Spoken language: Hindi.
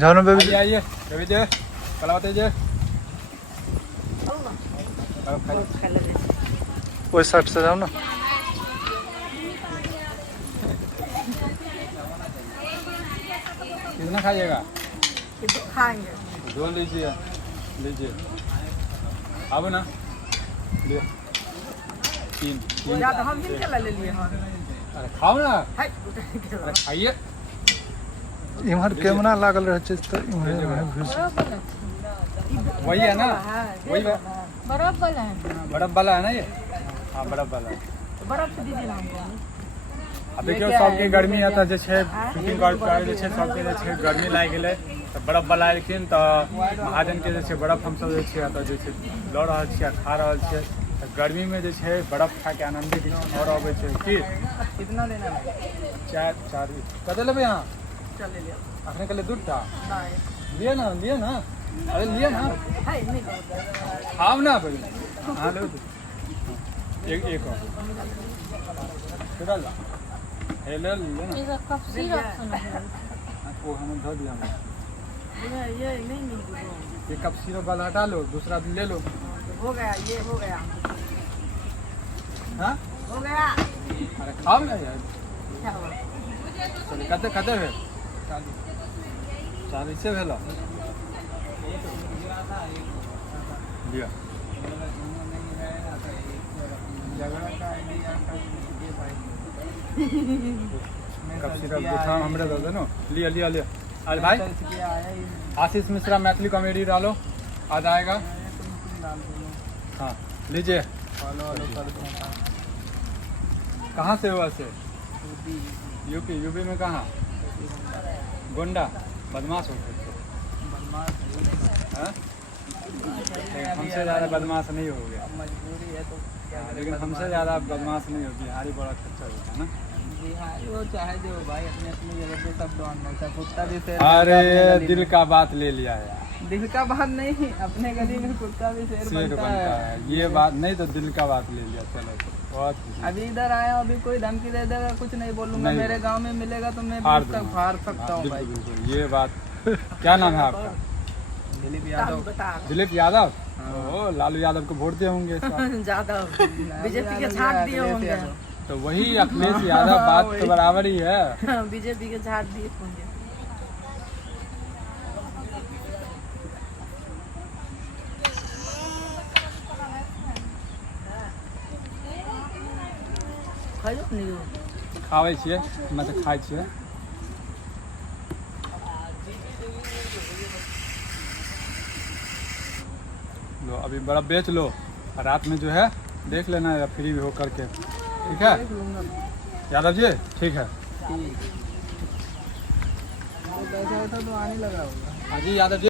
जानो बेबी आइए बेबी जे कलावते जे वो साइड से जाओ ना। कितना खाइएगा? खाएंगे। दो लीजिए लीजिए अब ना ले तीन या तो हम इनके ले लिए हैं। अरे खाओ ना हाय अरे खाइए इमहर कैमरा लागल रहे छै तो इमहर वही है ना वही है बर्फ वाला है। बर्फ वाला है ना ये हाँ बर्फ वाला है बर्फ से दीजिए ना हमको। अब देखियो सबके गर्मी है तो जे छै शूटिंग कर जे छै सबके जे छै गर्मी लागि गेलै तो बर्फ वाला एलखिन तो महाजन के जे छै बर्फ हम सब जे छै एतऽ जे छै लऽ रहल छियै खा रहल छियै तो गर्मी में जे छै बर्फ खा के आनंदे किछु और अबै छै की कितना लेना है? चार कते लेबै अहाँ चल ले लिया। अखने के लिए दूटा नहीं लिए ना अरे लिए ना हाय नहीं खाओ ना पहले हाँ लो एक एक और चल ला ले ले ना ये कब सिरप वो हम धो दिया हमने ये नहीं ये कप सिरप वाला हटा लो दूसरा ले लो हो गया ये हो गया हाँ हो गया। अरे खाओ ना यार क्या हुआ? चलिए कते कते भेल 40 भेल लिया कप सिरप दूसरा हमरे दे दो ना लिया लिया लिया अरे भाई आशीष मिश्रा मैथिली कॉमेडी डालो आज आएगा हाँ लीजिए कहाँ से हो वैसे यूपी में कहाँ गोंडा बदमाश हो हाँ? हमसे ज़्यादा बदमाश नहीं हो गया मजबूरी है तो क्या लेकिन हमसे ज़्यादा बदमाश नहीं हो बिहारी बड़ा खर्चा होता है ना बिहारी वो चाहे जो भाई अपने अपनी जगह पे सब डॉन होता है। कुत्ता भी शेर अरे दिल का बात ले लिया यार दिल का बात नहीं अपने गली में कुत्ता भी शेर बनता है। ये बात नहीं तो दिल का बात ले लिया चलो बहुत अभी इधर आया अभी कोई धमकी दे देगा कुछ नहीं बोलूंगा नहीं। मेरे गांव में मिलेगा तो मैं भी फाड़ उसका दूंगा। फाड़ सकता हूँ बिल्कुल भाई। बिल्कुल ये बात क्या नाम है आपका दिलीप यादव दिलीप यादव ओ लालू यादव को वोट दिए होंगे इस बार। यादव बीजेपी के झाड़ दिए होंगे। तो वही अखिलेश यादव बात तो बराबर ही है बीजेपी के झाड़ दिए होंगे। खाइयो नहीं खावे छियै मैं तो खाई छियै लो अभी बड़ा बेच लो रात में जो है देख लेना या फ्री हो करके ठीक है यादव जी ठीक है पैसा तो आने लगा होगा। हाँ जी यादव जी